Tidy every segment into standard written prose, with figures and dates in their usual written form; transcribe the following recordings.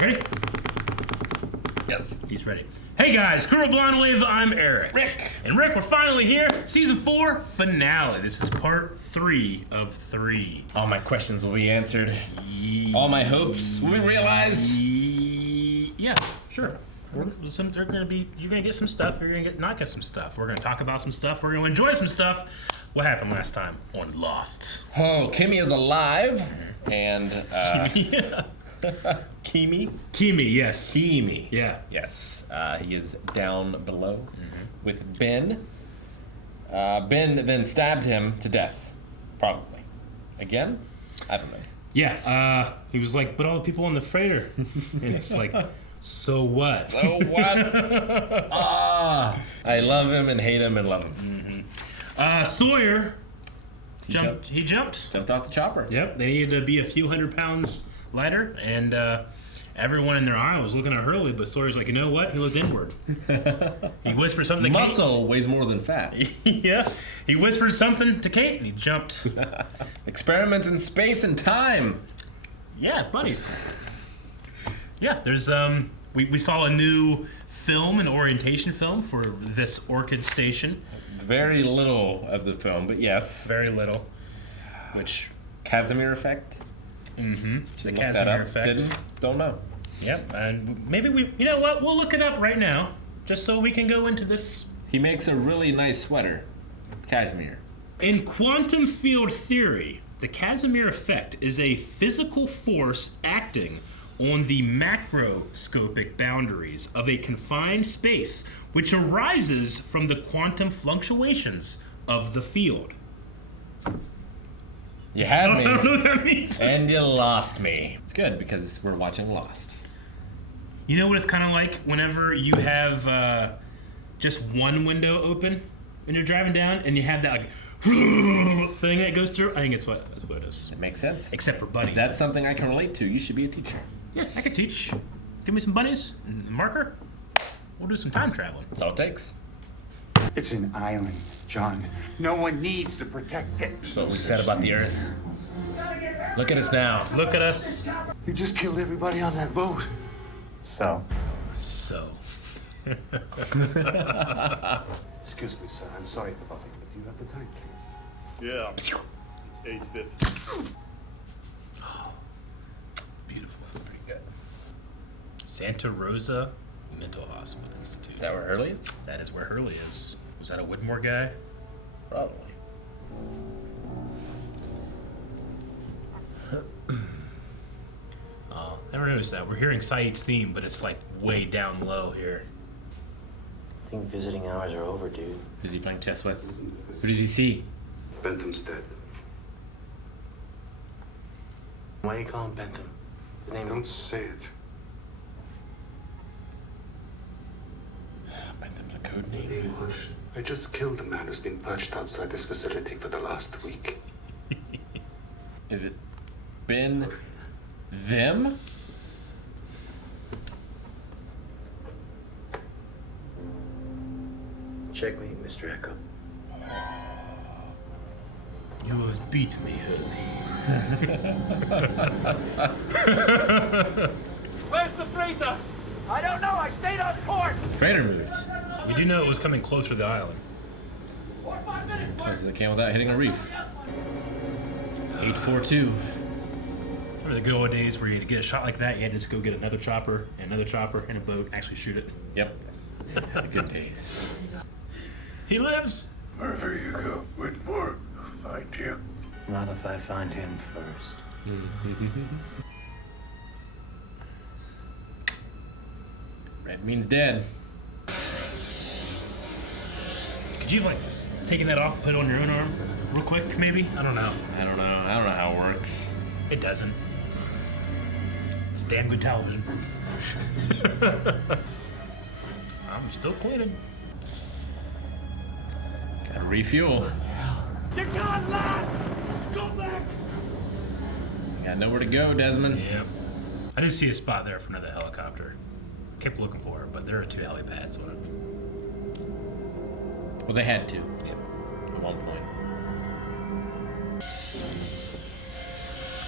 Ready? Yes. He's ready. Hey guys, Crew of Blonde Wave, I'm Eric. Rick. And Rick, we're finally here. Season 4 finale. This is part 3 of 3. All my questions will be answered. All my hopes will be realized. Yeah, sure. You're gonna get some stuff. You're gonna not get some stuff. We're gonna talk about some stuff. We're gonna enjoy some stuff. What happened last time on Lost? Oh, Kimmy is alive, and Yeah. Kimi, yes. Kimi, Yeah. yes, he is down below with Ben. Ben then stabbed him to death, probably. Again, I don't know. Yeah. He was like, but all the people on the freighter. And it's like, so what? So what? I love him and hate him and love him. Sawyer jumped. He jumped. Jumped off the chopper. Yep. They needed to be a few hundred pounds lighter, and everyone in their eye was looking at Hurley, but Sawyer's like, you know what? He looked inward. He whispered something to Kate. Muscle weighs more than fat. Yeah. He whispered something to Kate, and he jumped. Experiments in space and time. Yeah, buddies. Yeah, there's we saw a new film, an orientation film for this Orchid Station. Very little of the film, but yes. Very little. Which Casimir effect? the Casimir effect. Don't know. Yep, and maybe you know what? We'll look it up right now, just so we can go into this. He makes a really nice sweater. Casimir. In quantum field theory, the Casimir effect is a physical force acting on the macroscopic boundaries of a confined space, which arises from the quantum fluctuations of the field. You had me. I don't know what that means. And you lost me. It's good because we're watching Lost. You know what it's kind of like whenever you have just one window open and you're driving down and you have that like thing that goes through? I think that's what it is. It makes sense. Except for bunnies. That's something I can relate to. You should be a teacher. Yeah, I can teach. Give me some bunnies and a marker. We'll do some time traveling. That's all it takes. It's an island, John. No one needs to protect it. That's what we said about the Earth. Look at us now. Look at us. You just killed everybody on that boat. So? Excuse me, sir. I'm sorry to bother you, but do you have the time, please? Yeah. It's 8:50. Beautiful. That's pretty good. Santa Rosa Mental Hospital Institute. Is that where Hurley is? That is where Hurley is. Was that a Whitmore guy? Probably. Oh, never noticed that. We're hearing Saeed's theme, but it's like way down low here. I think visiting hours are over, dude. Who's he playing chess with? Who did he see? Bentham's dead. Why do you call him Bentham? His name Don't say it. Bentham's a code name. I just killed a man who's been perched outside this facility for the last week. Is it Ben? Them? Checkmate, Mr. Echo. You always beat me, Where's the freighter? I don't know. I stayed on port. Freighter moved. We do know it was coming closer to the island. 4 or 5 minutes. Close as they can without hitting a reef. 842. Remember the good old days where you had to get a shot like that, you had to just go get another chopper, and a boat, actually shoot it. Yep. The good days. He lives! Wherever you go, Whitmore, I'll find you. Not if I find him first. Red means dead. Could you have, like, taken that off and put it on your own arm real quick, maybe? I don't know. I don't know how it works. It doesn't. It's damn good television. I'm still cleaning. Gotta refuel. You can't land! Go back! Got nowhere to go, Desmond. Yep. I did see a spot there for another helicopter. Kept looking for it, but there are 2 helipads on it. Well, they had to. Yep. At one point.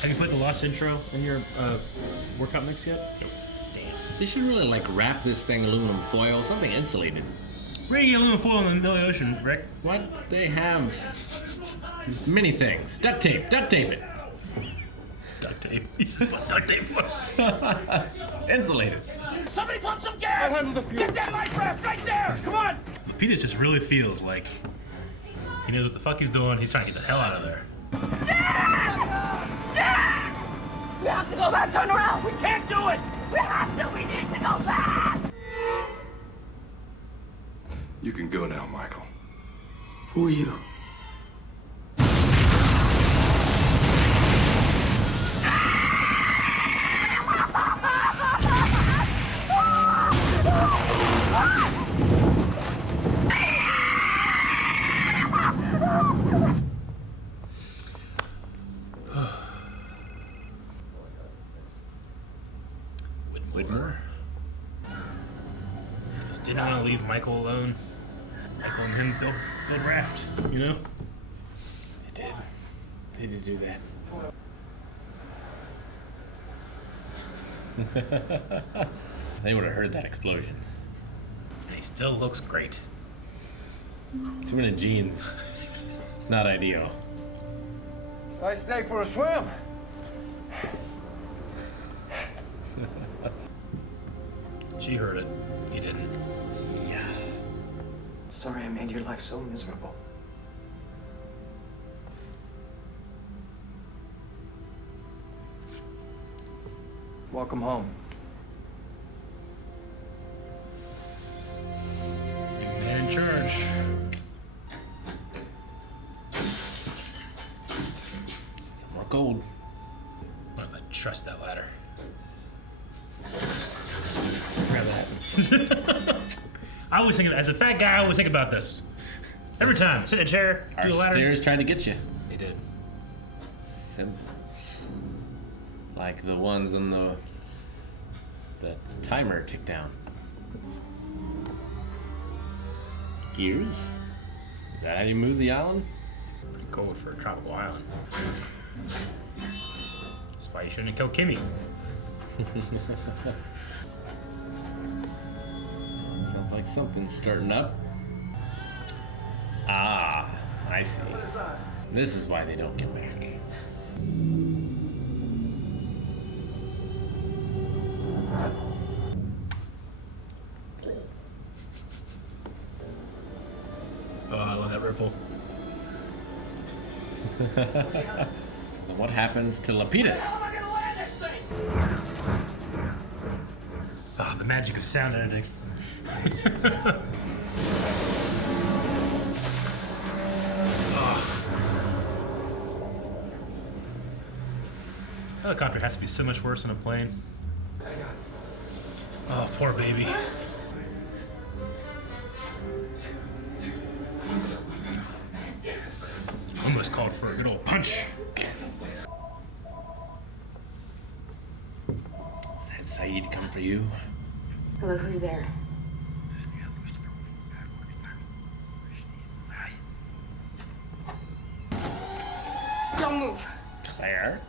Have you put the Lost intro in your workout mix yet? They should really like wrap this thing aluminum foil, something insulated. Where do you get aluminum foil in the middle of the ocean, Rick? What? They have many things. Duct tape it. Duct tape. He's put duct tape on. Insulated. Somebody pump some gas! Get that life raft right there! Come on! Lapidus just really feels like he knows what the fuck he's doing. He's trying to get the hell out of there. We have to go back, turn around! We can't do it! We have to! We need to go back! You can go now, Michael. Who are you? Whitmore? Just didn't want to leave Michael alone. Michael and him build raft, you know? They did. They did do that. They would have heard that explosion. And he still looks great. He's wearing jeans. It's not ideal. Nice day for a swim. She heard it. He didn't. Yeah. Sorry I made your life so miserable. Welcome home. New man in charge. Some more gold. I don't know if I trust that ladder. Grab that. I always think of, as a fat guy, I always think about this. Every time. Sit in a chair, Our do a ladder. stairs tried to get you. They did. Symbols. Like the ones on the timer tick down. Gears? Is that how you move the island? Pretty cold for a tropical island. That's why you shouldn't have killed Kimmy. Sounds like something's starting up. Ah, I see. This is why they don't get back. Oh, I love that ripple. So then what happens to Lapidus? How am I gonna land this thing? Oh, the magic of sound editing. Helicopter has to be so much worse than a plane. Oh, poor baby. Almost called for a good old punch. Is that Saeed come for you? Hello, who's there? Don't move. Claire?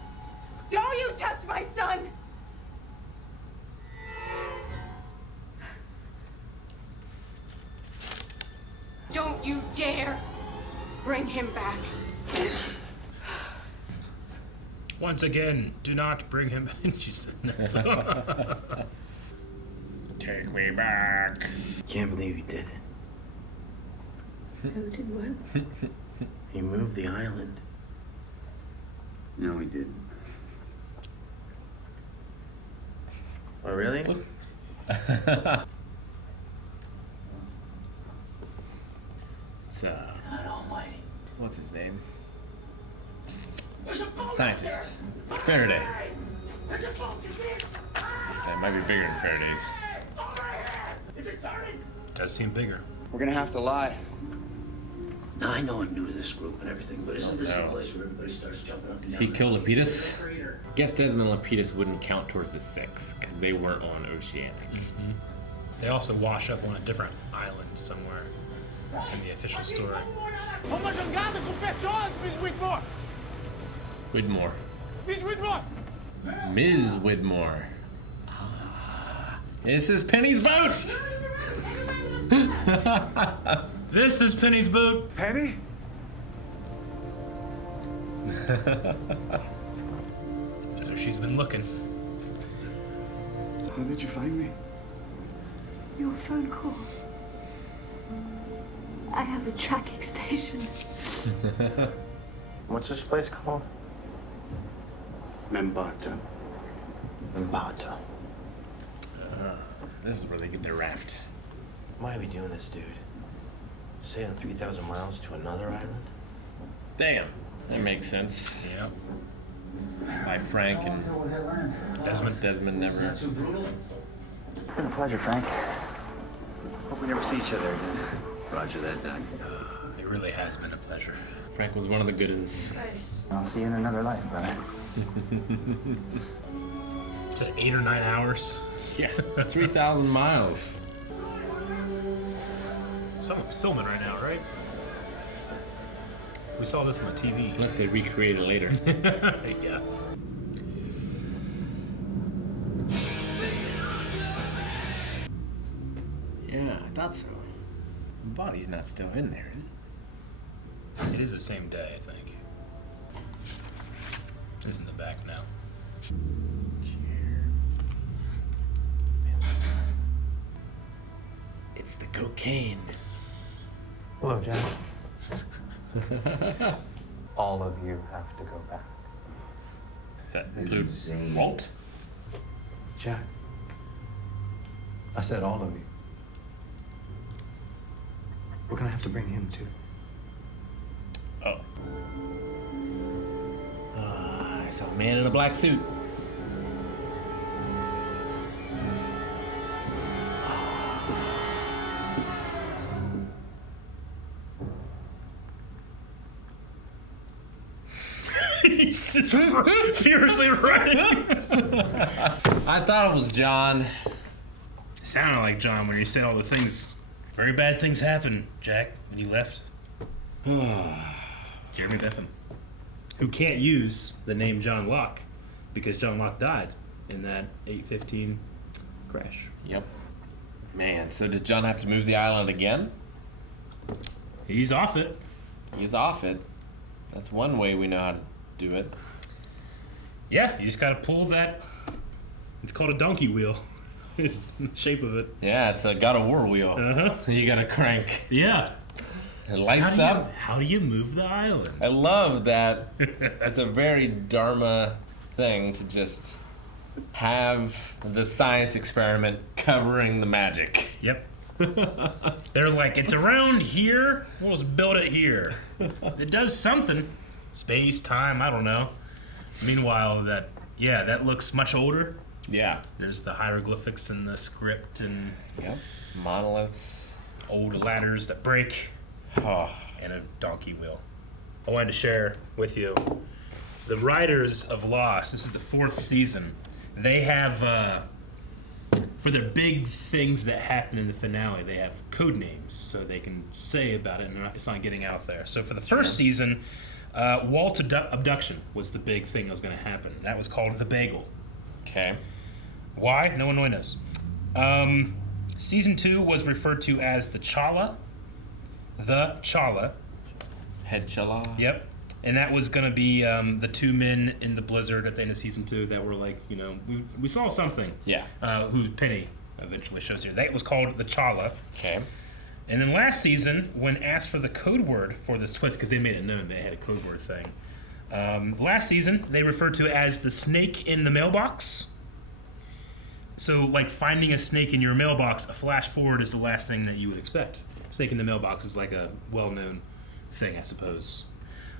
Don't you touch my son! Don't you dare bring him back. Once again, do not bring him. She's Take me back. Can't believe you did it. Who did what? He moved the island. No, he didn't. Oh, really? It's God almighty. what's his name? Scientist. Faraday. So it might be bigger than Faraday's. Does seem bigger. We're gonna have to lie. Now, I know I'm new to this group and everything, but isn't this no. the place where everybody starts jumping up and Did down? he kill Lapidus? Guess Desmond and Lapidus wouldn't count towards the 6 because they weren't on Oceanic. They also wash up on a different island somewhere in the official story. Uma jangada com pessoas, Miss Whitmore! Widmore. Miss Whitmore! Ms. Widmore. This is Penny's boat! This is Penny's boat. Penny? I know she's been looking. How did you find me? Your phone call. I have a tracking station. What's this place called? Marietta. Marietta. This is where they get their raft. Why are we doing this, dude? Sailing 3,000 miles to another island? Damn, that makes sense. Yeah. By Frank and Desmond never. Too brutal? It's been a pleasure, Frank. Hope we never see each other again. Roger that, Doc. It really has been a pleasure. Frank was one of the good ones. I'll see you in another life, brother. Is that 8 or 9 hours? Yeah, 3,000 miles. Someone's filming right now, right? We saw this on the TV. Unless they recreate it later. Yeah. Yeah, I thought so. The body's not still in there, is it? It is the same day, I think. It's in the back now. It's the cocaine. Hello, Jack. All of you have to go back. Does that include Walt? Jack. I said all of you. We're gonna have to bring him too. Oh. I saw a man in a black suit. He's just furiously running. I thought it was John. Sounded like John when you said all the things. Very bad things happened, Jack, when you left. Jeremy Betham, who can't use the name John Locke because John Locke died in that 8:15 crash. Yep. Man, so did John have to move the island again? He's off it. He's off it. That's one way we know how to do it. Yeah, you just gotta pull that. It's called a donkey wheel. It's the shape of it. Yeah, it's a God of War wheel. Uh-huh. You gotta crank. Yeah. It lights up. How do you move the island? I love that. It's a very Dharma thing to just have the science experiment covering the magic. Yep. They're like, it's around here. We'll just build it here. It does something. Space, time, I don't know. Meanwhile, that looks much older. Yeah. There's the hieroglyphics and the script and Yep. Monoliths. old ladders that break Oh. and a donkey wheel. I wanted to share with you the writers of Lost. This is the 4th season. They have for their big things that happen in the finale, they have code names so they can say about it and it's not getting out there. So for the first season, Walt's abduction was the big thing that was going to happen. That was called the Bagel. Okay. Why? No one really knows. Season 2 was referred to as the Chala. The Chala. Head chala. Yep. And that was going to be the 2 men in the blizzard at the end of season 2 that were like, we saw something. Yeah. Who Penny eventually shows you. That was called the Chala. Okay. And then last season, when asked for the code word for this twist, because they made it known they had a code word thing, last season they referred to it as the snake in the mailbox. So, like finding a snake in your mailbox, a flash forward is the last thing that you would expect. Snake in the mailbox is like a well-known thing, I suppose.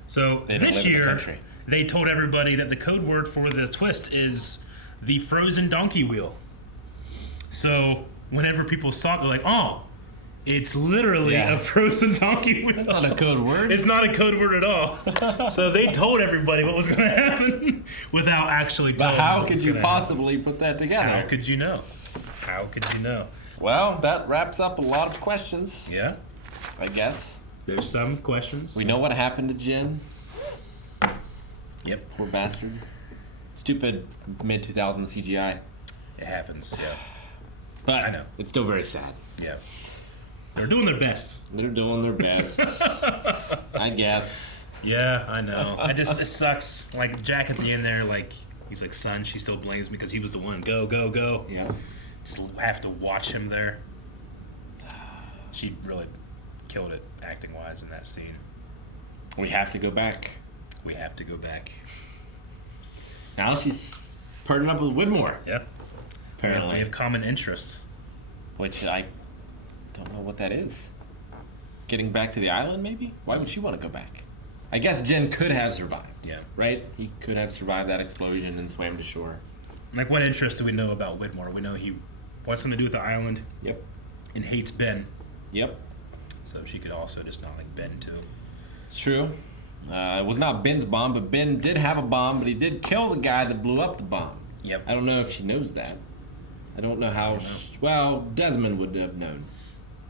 So this year, they told everybody that the code word for the twist is the frozen donkey wheel. So whenever people saw it, they're like, oh, it's literally a frozen donkey wheel. That's not a code word. It's not a code word at all. So they told everybody what was going to happen without actually telling them. But how could you possibly put that together? How could you know? How could you know? Well, that wraps up a lot of questions. Yeah. I guess. There's some questions. We know what happened to Jin. Yep. Poor bastard. Stupid mid-2000s CGI. It happens, yeah. But I know. it's still very sad. Yeah. They're doing their best. They're doing their best. I guess. Yeah, I know. It sucks. Like, Jack at the end there, like, he's like, son, she still blames me because he was the one. Go, go, go. Yeah. Just have to watch him there. She really killed it acting-wise in that scene. We have to go back. We have to go back. Now she's partnered up with Widmore. Yeah. Apparently. We have common interests. Which I don't know what that is. Getting back to the island, maybe? Why would she want to go back? I guess Jen could have survived. Yeah. Right? He could have survived that explosion and swam to shore. Like, what interest do we know about Widmore? We know he wants something to do with the island. Yep. And hates Ben. Yep. So she could also just not like Ben, too. It's true. It was not Ben's bomb, but Ben did have a bomb, but he did kill the guy that blew up the bomb. Yep. I don't know if she knows that. I don't know how... well, Desmond would have known.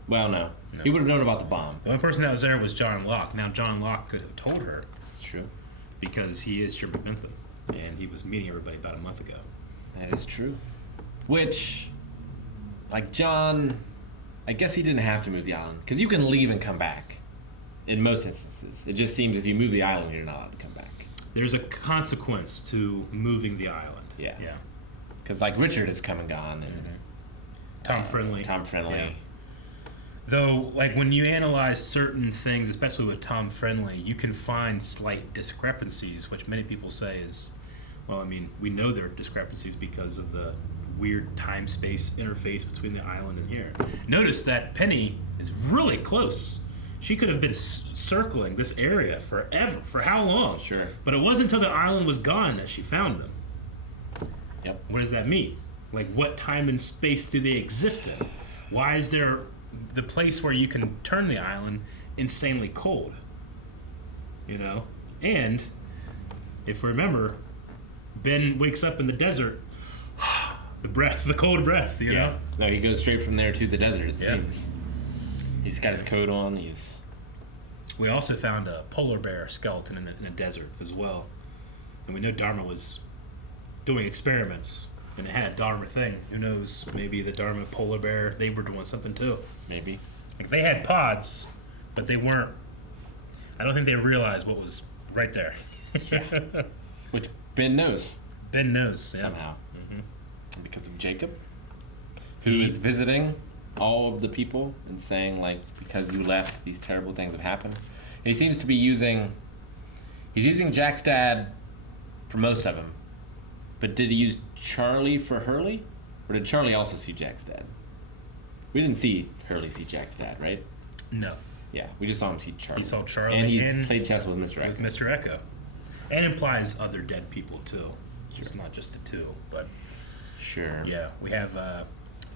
Well, no. He would have known about the bomb. The only person that was there was John Locke. Now, John Locke could have told her. It's true. Because he is Sherman Bentham. And he was meeting everybody about a month ago. That is true. Which, like John... I guess he didn't have to move the island. Because you can leave and come back. In most instances. It just seems if you move the island, you're not allowed to come back. There's a consequence to moving the island. Yeah. Yeah. Because, like, Richard is come and gone. And, Tom Friendly. Tom Friendly. Yeah. Though, like, when you analyze certain things, especially with Tom Friendly, you can find slight discrepancies, which many people say is, well, I mean, we know there are discrepancies because of the weird time-space interface between the island and here. Notice that Penny is really close. She could have been circling this area forever. For how long? Sure. But it wasn't until the island was gone that she found them. Yep. What does that mean? Like, what time and space do they exist in? Why is there the place where you can turn the island insanely cold? You know? And, if we remember, Ben wakes up in the desert. The cold breath, you know? No, he goes straight from there to the desert, it Yeah. seems. He's got his coat on, We also found a polar bear skeleton in the desert as well. And we know Dharma was doing experiments, and it had a Dharma thing. Who knows? Maybe the Dharma polar bear, they were doing something too. Maybe. Like, they had pods, but they weren't... I don't think they realized what was right there. Which Ben knows. Ben knows, yeah. Somehow. Because of Jacob, who is visiting all of the people and saying, like, because you left, these terrible things have happened. And he seems to be using Jack's dad for most of them. But did he use Charlie for Hurley? Or did Charlie also see Jack's dad? We didn't see Hurley see Jack's dad, right? No. Yeah, we just saw him see Charlie. He saw Charlie and he's played chess with Mr. Echo. With Mr. Echo. And implies other dead people, too. It's not just the two, but... Sure. Yeah, we have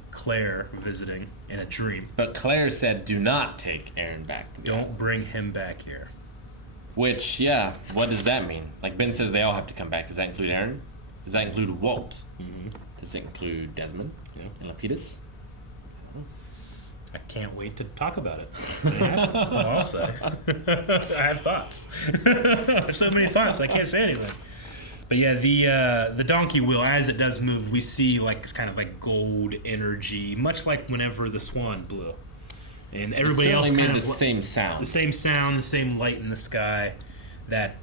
Claire visiting in a dream. But Claire said, do not take Aaron back to the Don't island. bring him back here. Which, yeah, what does that mean? Like, Ben says they all have to come back. Does that include Aaron? Does that include Walt? Mm-hmm. Does it include Desmond? Yeah. And Lapidus? I can't wait to talk about it. That's all I'll say. I have thoughts. There's so many thoughts, I can't say anything. But yeah, the donkey wheel, as it does move, we see like it's kind of like gold energy, much like whenever the swan blew. And everybody else made kind the of same sound. The same sound, the same light in the sky that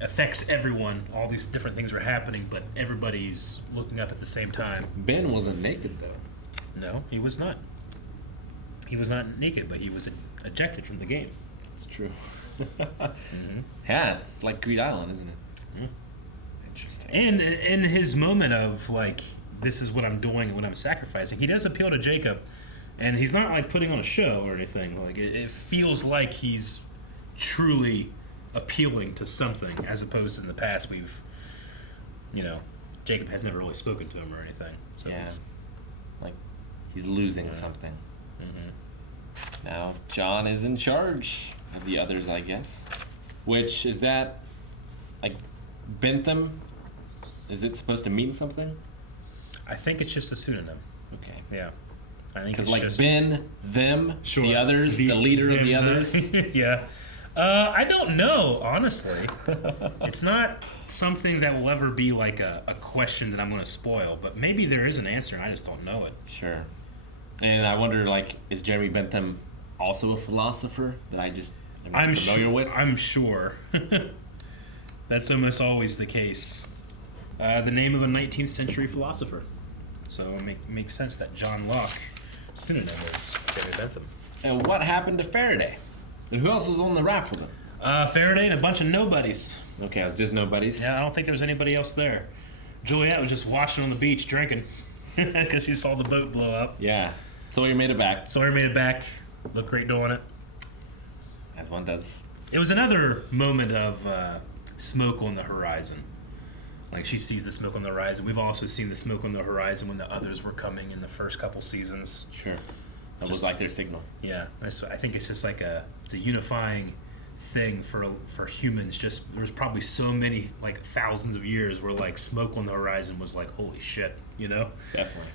affects everyone. All these different things are happening, but everybody's looking up at the same time. Ben wasn't naked, though. No, he was not. He was not naked, but he was ejected from the game. It's true. Yeah, it's like Greed Island, isn't it? Mm-hmm. Interesting. And in his moment of, like, this is what I'm doing and what I'm sacrificing, he does appeal to Jacob, and he's not, like, putting on a show or anything. Like, it feels like he's truly appealing to something, as opposed to in the past we've, you know, Jacob has never really spoken to him or anything. So Yeah. Like, he's losing something. Mm-hmm. Now, John is in charge of the others, I guess. Which, is that, like, Bentham? Is it supposed to mean something? I think it's just a pseudonym. Okay. Yeah. I think Because, it's like, just... Ben, them, Sure. the others, the leader of the them, others. Yeah. I don't know, honestly. It's not something that will ever be like a question that I'm going to spoil, but maybe there is an answer and I just don't know it. Sure. And I wonder, like, is Jeremy Bentham also a philosopher that I'm familiar with? I'm sure. That's almost always the case. The name of a 19th century philosopher. So it makes sense that John Locke synonym is Jeremy Bentham. And what happened to Faraday? And who else was on the raft with him? Faraday and a bunch of nobodies. Okay, it was just nobodies. Yeah, I don't think there was anybody else there. Juliet was just watching on the beach drinking because she saw the boat blow up. Yeah. Sawyer made it back. Looked great doing it. As one does. It was another moment of smoke on the horizon. Like, she sees the smoke on the horizon. We've also seen the smoke on the horizon when the others were coming in the first couple seasons. Sure. That was like their signal. Yeah. I think it's just like it's a unifying thing for humans. Just there was probably so many, like, thousands of years where, like, smoke on the horizon was like, holy shit, you know? Definitely.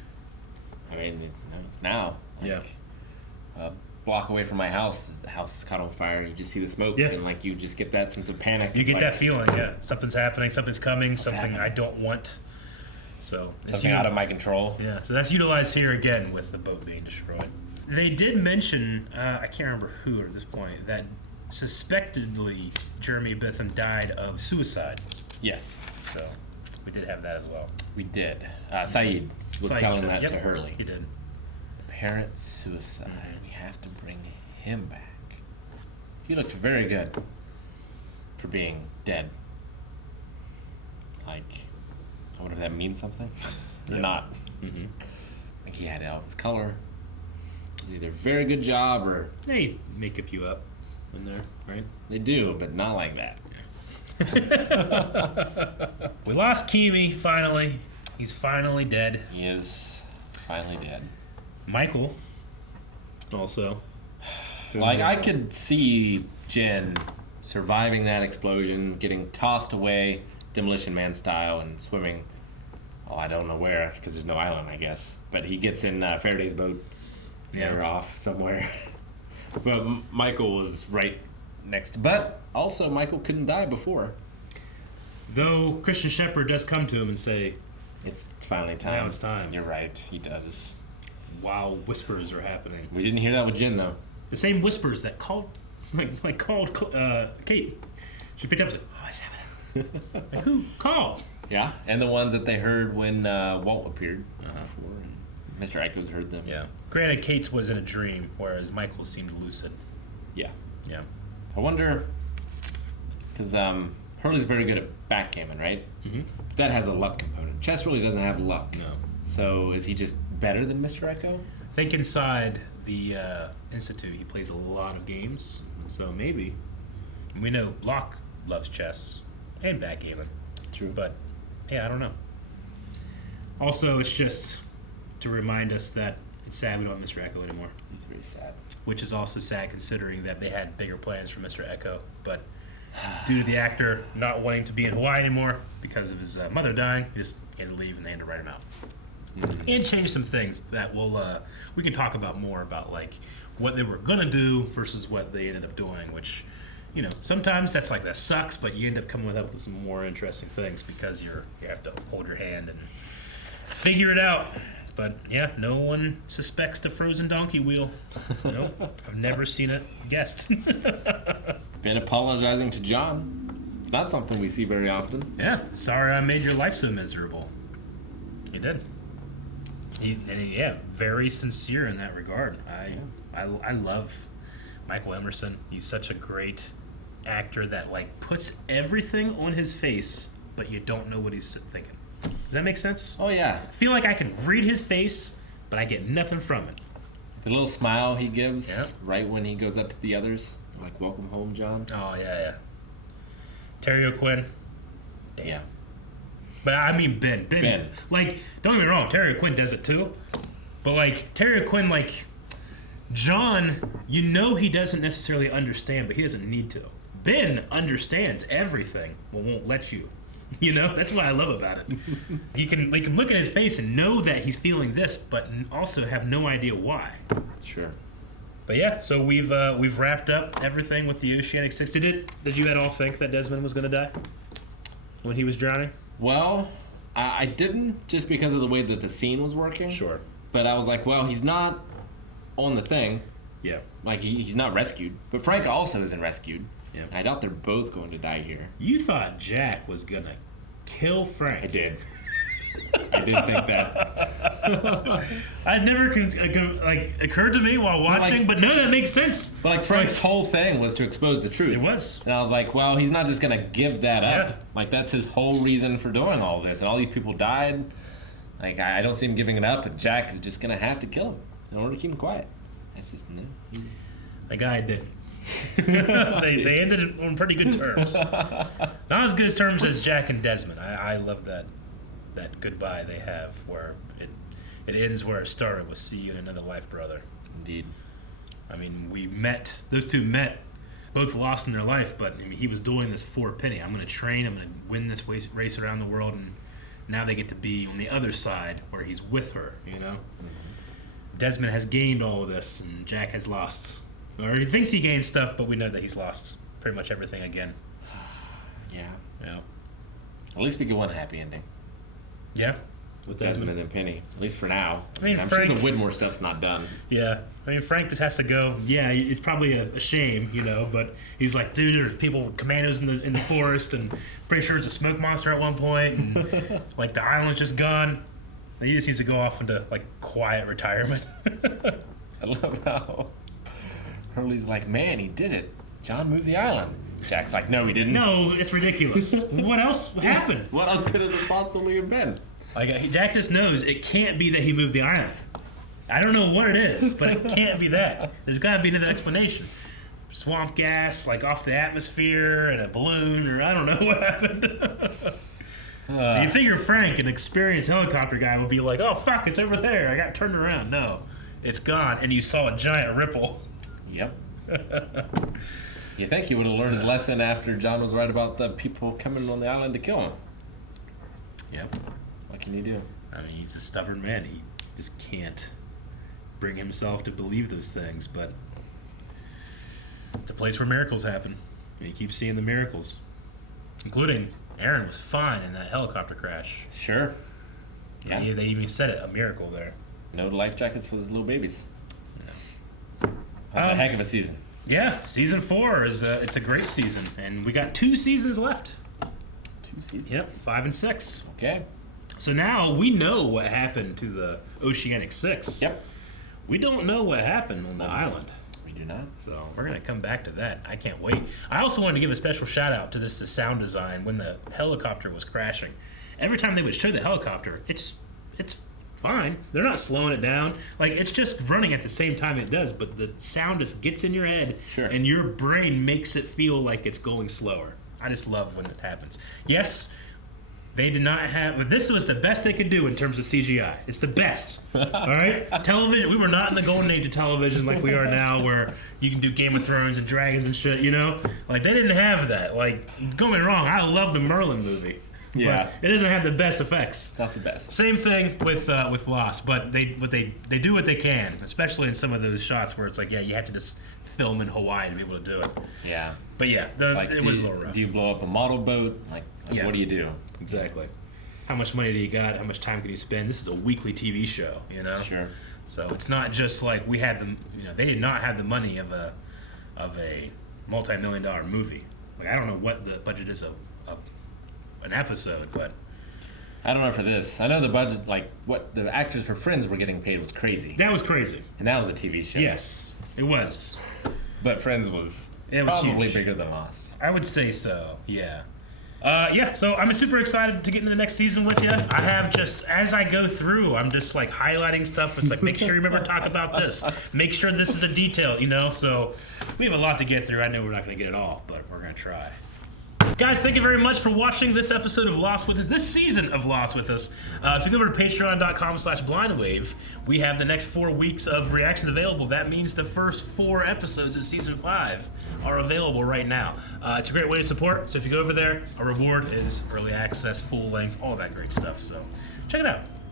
I mean, it's now. Like, yeah. A block away from my house, the house is caught on fire, and you just see the smoke, and, like, you just get that sense of panic. You get like, that feeling, yeah. Something's happening, something's coming, something happening? I don't want. So something out of my control. Yeah, so that's utilized here again with the boat being destroyed. They did mention, I can't remember who at this point, that suspectedly Jeremy Bentham died of suicide. Yes. So we did have that as well. We did. Saeed was telling that to Hurley. He did. Parent suicide. We have to bring him back. He looked very good for being dead. Like, I wonder if that means something. Or not. Mm-hmm. Like, he had Elvis color. It was either a very good job or... They make you up in there, right? They do, but not like that. We lost Kimi, finally. He's finally dead. He is finally dead. Michael, also. Like, I could see Jen surviving that explosion, getting tossed away, Demolition Man style, and swimming. Oh, I don't know where, because there's no island, I guess. But he gets in Faraday's boat. They're off somewhere. But Michael was right next. But also, Michael couldn't die before. Though Christian Shepherd does come to him and say, it's finally time. Now it's time. You're right, he does. Wow, whispers are happening. We didn't hear that with Jen, though. The same whispers that called Kate. She picked up and said, oh, what's happening? Like, who called? Yeah, and the ones that they heard when Walt appeared before, and Mr. Echoes heard them. Yeah. Granted, Kate's was in a dream, whereas Michael seemed lucid. Yeah. Yeah. I wonder, because Hurley's very good at backgammon, right? Mm-hmm. But that has a luck component. Chess really doesn't have luck. No. So is he just better than Mr. Echo? I think inside the Institute, he plays a lot of games, so maybe. We know Block loves chess and backgammon. True. But, yeah, I don't know. Also, it's just to remind us that it's sad we don't have Mr. Echo anymore. He's very sad. Which is also sad considering that they had bigger plans for Mr. Echo, but due to the actor not wanting to be in Hawaii anymore because of his mother dying, he just had to leave and they had to write him out. Mm-hmm. And change some things that we can talk about more about, like what they were gonna do versus what they ended up doing, which, you know, sometimes that sucks, but you end up coming up with some more interesting things because you have to hold your hand and figure it out. But yeah, no one suspects the frozen donkey wheel. Nope, I've never seen it guessed. Been apologizing to John. It's not something we see very often. Yeah, sorry I made your life so miserable. He did. He's very sincere in that regard. I love Michael Emerson. He's such a great actor that puts everything on his face, but you don't know what he's thinking. Does that make sense? Oh yeah. I feel like I can read his face, but I get nothing from it. The little smile he gives right when he goes up to the others, like "Welcome home, John." Oh yeah. Terry O'Quinn. Damn. Yeah. But I mean Ben. Like, don't get me wrong, Terry O'Quinn does it too. But Terry O'Quinn, John, you know he doesn't necessarily understand, but he doesn't need to. Ben understands everything, but won't let you. You know, that's what I love about it. You can look at his face and know that he's feeling this, but also have no idea why. Sure. But yeah, so we've wrapped up everything with the Oceanic 6. Did you at all think that Desmond was going to die when he was drowning? Well, I didn't, just because of the way that the scene was working. Sure. But I was like, well, he's not on the thing. Yeah. Like, he's not rescued. But Frank also isn't rescued. Yeah. And I doubt they're both going to die here. You thought Jack was going to kill Frank. I did. I did think that. I never occurred to me while watching, but no, that makes sense. But like Frank's whole thing was to expose the truth. It was. And I was like, well, he's not just gonna give that up. Yeah. Like that's his whole reason for doing all this, and all these people died. Like I don't see him giving it up, and Jack is just gonna have to kill him in order to keep him quiet. That's just no. The guy didn't. they ended it on pretty good terms. Not as good as terms as Jack and Desmond. I love that goodbye they have where it ends where it started with "See you in another life, brother." Indeed. I mean, those two met, both lost in their life, but I mean, he was doing this for Penny. I'm going to train, I'm going to win this race around the world, and now they get to be on the other side where he's with her, you know? Mm-hmm. Desmond has gained all of this, and Jack has lost. Or he thinks he gained stuff, but we know that he's lost pretty much everything again. Yeah. Yeah. At least we get one happy ending. Yeah. With Desmond and Penny, at least for now. I mean, I'm Frank, sure the Widmore stuff's not done. Yeah. I mean, Frank just has to go. Yeah, it's probably a shame, you know, but he's like, dude, there's people, commandos in the forest, and pretty sure it's a smoke monster at one point, and like the island's just gone. He just needs to go off into like quiet retirement. I love how Hurley's like, man, he did it. John moved the island. Jack's like, no, he didn't. No, it's ridiculous. What else happened? What else could it have possibly have been? Like, Jack just knows it can't be that he moved the island. I don't know what it is, but it can't be that. There's got to be another explanation. Swamp gas, like off the atmosphere, and a balloon, or I don't know what happened. You figure Frank, an experienced helicopter guy, would be like, oh, fuck, it's over there. I got turned around. No, it's gone, and you saw a giant ripple. Yep. You think he would have learned his lesson after John was right about the people coming on the island to kill him. Yep. What can you do? I mean, he's a stubborn man. He just can't bring himself to believe those things, but it's a place where miracles happen. And he keeps seeing the miracles, including Aaron was fine in that helicopter crash. Sure. Yeah. They even said it, a miracle there. No life jackets for those little babies. No. That's a heck of a season. Yeah, season 4 is it's a great season, and we got 2 seasons left. 2 seasons. Yep, 5 and 6. Okay. So now we know what happened to the Oceanic 6. Yep. We don't know what happened on the island. We do not. So we're going to come back to that. I can't wait. I also wanted to give a special shout out to the sound design when the helicopter was crashing. Every time they would show the helicopter, it's fine. They're not slowing it down. Like, it's just running at the same time it does, but the sound just gets in your head, sure, and your brain makes it feel like it's going slower. I just love when it happens. Yes, they did not have... But this was the best they could do in terms of CGI. It's the best. All right? Television, we were not in the golden age of television like we are now, where you can do Game of Thrones and dragons and shit, you know? Like, they didn't have that. Like, don't get me wrong, I love the Merlin movie. Yeah. But it doesn't have the best effects. It's not the best. Same thing with Lost, but they do what they can, especially in some of those shots where it's like, yeah, you have to just film in Hawaii to be able to do it. Yeah. But yeah, it was a little rough. Do you blow up a model boat? Like yeah. What do you do? Exactly. How much money do you got? How much time can you spend? This is a weekly TV show, you know? Sure. So it's not just like we had them, you know, they did not have the money of a multi-million-dollar movie. Like, I don't know what the budget is of an episode, but I don't know for this. I know the budget, like what the actors for Friends were getting paid was crazy. That was crazy. And that was a TV show. Yes, it was. But Friends was probably bigger than Lost. I would say so, yeah. So I'm super excited to get into the next season with you. I have just, as I go through, I'm just like highlighting stuff. It's like, make sure you remember to talk about this. Make sure this is a detail, you know? So we have a lot to get through. I know we're not going to get it all, but we're going to try. Guys, thank you very much for watching this episode of Lost With Us, this season of Lost With Us. If you go over to patreon.com/blindwave, we have the next 4 weeks of reactions available. That means the first 4 episodes of season 5 are available right now. It's a great way to support, so if you go over there, our reward is early access, full length, all that great stuff. So check it out.